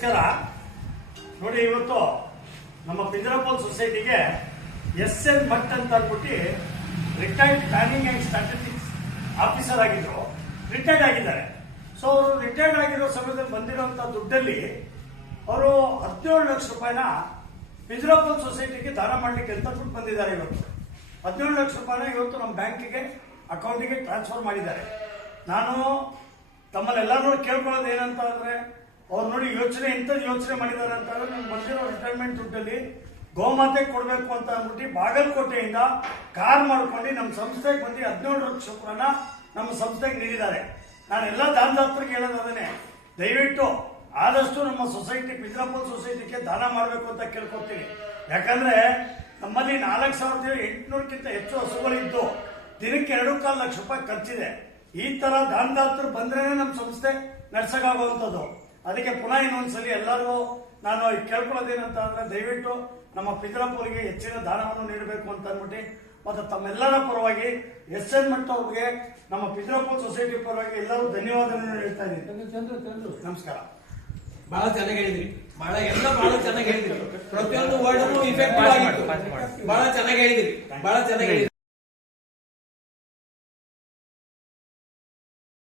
ನಮಸ್ಕಾರ. ನೋಡಿ, ಇವತ್ತು ನಮ್ಮ ಪಿಂಜರಾಪುರ ಸೊಸೈಟಿಗೆ SN ಮಠ್ ಅಂತ ಅಂದ್ಬಿಟ್ಟು retired planning and statistics officer ಆಗಿದ್ರು, ರಿಟೈರ್ಡ್ ಆಗಿದ್ದಾರೆ. ಸೊ ಅವರು ರಿಟೈರ್ಡ್ ಆಗಿರೋ ಸಮಯದಲ್ಲಿ ಬಂದಿರುವಂತಹ ದುಡ್ಡಲ್ಲಿ ಅವರು 17 ಲಕ್ಷ ರೂಪಾಯಿನ ಪಿಂಜರಾಪುರ ಸೊಸೈಟಿಗೆ ದಾನ ಮಾಡಲಿಕ್ಕೆ ಅಂತ ದುಡ್ಡು ಬಂದಿದ್ದಾರೆ. ಇವತ್ತು 17 ಲಕ್ಷ ರೂಪಾಯಿನ ಇವತ್ತು ನಮ್ಮ ಬ್ಯಾಂಕಿಗೆ ಅಕೌಂಟಿಗೆ ಟ್ರಾನ್ಸ್ಫರ್ ಮಾಡಿದ್ದಾರೆ. ನಾನು ತಮ್ಮಲ್ಲೆಲ್ಲರೂ ಕೇಳ್ಕೊಳ್ಳೋದು ಏನಂತ ಅಂದ್ರೆ, ಅವ್ರು ನೋಡಿ ಎಂಥದ್ದು ಯೋಚನೆ ಮಾಡಿದ್ದಾರೆ ಅಂತ ಅಂದ್ರೆ, ನಮ್ಗೆ ಬಂದಿರೋ ರಿಟೈರ್ಮೆಂಟ್ ದುಡ್ಡಲ್ಲಿ ಗೋಮಾತೆ ಕೊಡಬೇಕು ಅಂತ ಅಂದ್ಬಿಟ್ಟು ಬಾಗಲಕೋಟೆಯಿಂದ ಕಾರ್ ಮಾಡ್ಕೊಂಡು ನಮ್ಮ ಸಂಸ್ಥೆಗೆ ಬಂದು 17 ಲಕ್ಷ ರೂಪಾಯಿನ ನಮ್ಮ ಸಂಸ್ಥೆಗೆ ನೀಡಿದ್ದಾರೆ. ನಾನೆಲ್ಲ ದಾನದಾತರಿಗೆ ಹೇಳೋದು ಅದನ್ನೇ, ದಯವಿಟ್ಟು ಆದಷ್ಟು ನಮ್ಮ ಸೊಸೈಟಿ ಪಿಂಜರಾಪುರ ಸೊಸೈಟಿಗೆ ದಾನ ಮಾಡಬೇಕು ಅಂತ ಕೇಳ್ಕೊತೀನಿ. ಯಾಕಂದ್ರೆ ನಮ್ಮಲ್ಲಿ 4,800ಕ್ಕಿಂತ ಹೆಚ್ಚು ಹಸುಗಳಿದ್ದು ದಿನಕ್ಕೆ 2.25 ಲಕ್ಷ ರೂಪಾಯಿ ಖರ್ಚಿದೆ. ಈ ತರ ದಾನದಾತರು ಬಂದ್ರೇನೆ ನಮ್ಮ ಸಂಸ್ಥೆ ನಡ್ಸಕ್ಕಾಗುವಂಥದ್ದು. ಅದಕ್ಕೆ ಪುನಃ ಇನ್ನೊಂದ್ಸಲಿ ಎಲ್ಲರಿಗೂ ನಾನು ಕೇಳ್ಕೊಳ್ಳೋದೇನಂತ ಅಂದ್ರೆ, ದಯವಿಟ್ಟು ನಮ್ಮ ಪಿಂಜರಾಪುರಿಗೆ ಹೆಚ್ಚಿನ ದಾನವನ್ನು ನೀಡಬೇಕು ಅಂತ ಅಂದ್ಬಿಟ್ಟು, ಮತ್ತು ತಮ್ಮೆಲ್ಲರ ಪರವಾಗಿ SN ಮಠ್ ಅವ್ರಿಗೆ ನಮ್ಮ ಪಿಂಜರಾಪುರ ಸೊಸೈಟಿ ಪರವಾಗಿ ಎಲ್ಲರೂ ಧನ್ಯವಾದಗಳನ್ನು ಹೇಳ್ತಾ ಇದ್ದೀನಿ. ನಮಸ್ಕಾರ. ಬಹಳ ಚೆನ್ನಾಗಿ ಹೇಳಿದ್ರಿ, ಬಹಳ ಚೆನ್ನಾಗಿ ಹೇಳಿದ್ರಿ. ಪ್ರತಿಯೊಂದು ವರ್ಡ್ ಇಫೆಕ್ಟಿವ್ ಆಗಿತ್ತು. ಬಹಳ ಚೆನ್ನಾಗಿ ಹೇಳಿದ್ರಿ.